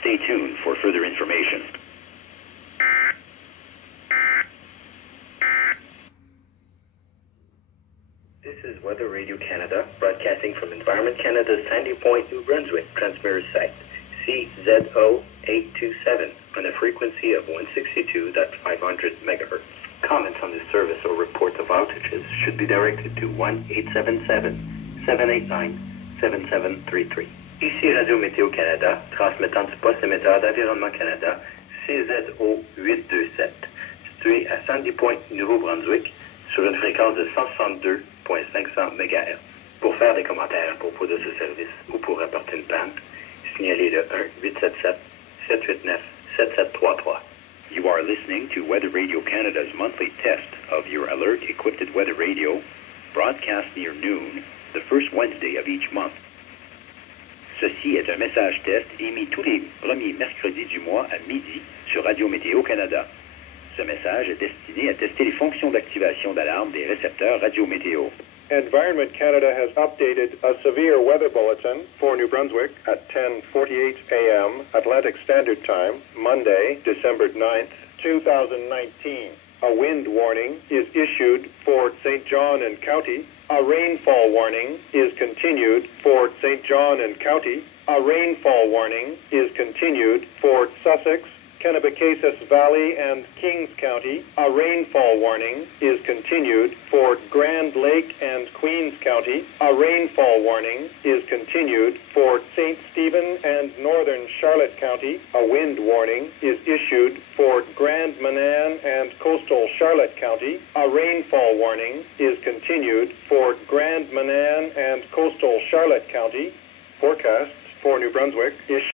Stay tuned for further information. This is Weather Radio Canada, broadcasting from Environment Canada's Sandy Point, New Brunswick transmitter site, CZO-827, on a frequency of 162.500 MHz. Comments on this service or reports of outages should be directed to 1-877-789-7733. Ici Radio Météo Canada, transmettant du poste émetteur d'Environnement Canada, CZO-827, situé à Sandy Point, Nouveau-Brunswick, sur une fréquence de 162.500 MHz. Pour faire des commentaires à propos de ce service ou pour rapporter une panne, signalez le 1-877-789-7733. You are listening to Weather Radio Canada's monthly test of your alert-equipped weather radio, broadcast near noon, the first Wednesday of each month. Ceci est un message test émis tous les premiers mercredis du mois à midi sur Radio Météo Canada. Ce message est destiné à tester les fonctions d'activation d'alarme des récepteurs Radio Météo. Environment Canada has updated a severe weather bulletin for New Brunswick at 10:48 a.m. Atlantic Standard Time, Monday, December 9th, 2019. A wind warning is issued for St. John and County. A rainfall warning is continued for St. John and County. A rainfall warning is continued for Sussex, Kennebecasis Valley and Kings County. A rainfall warning is continued for Grand Lake and Queens County. A rainfall warning is continued for St. Stephen and Northern Charlotte County. A wind warning is issued for Grand Manan and Coastal Charlotte County. A rainfall warning is continued for Grand Manan and Coastal Charlotte County. Forecasts for New Brunswick issued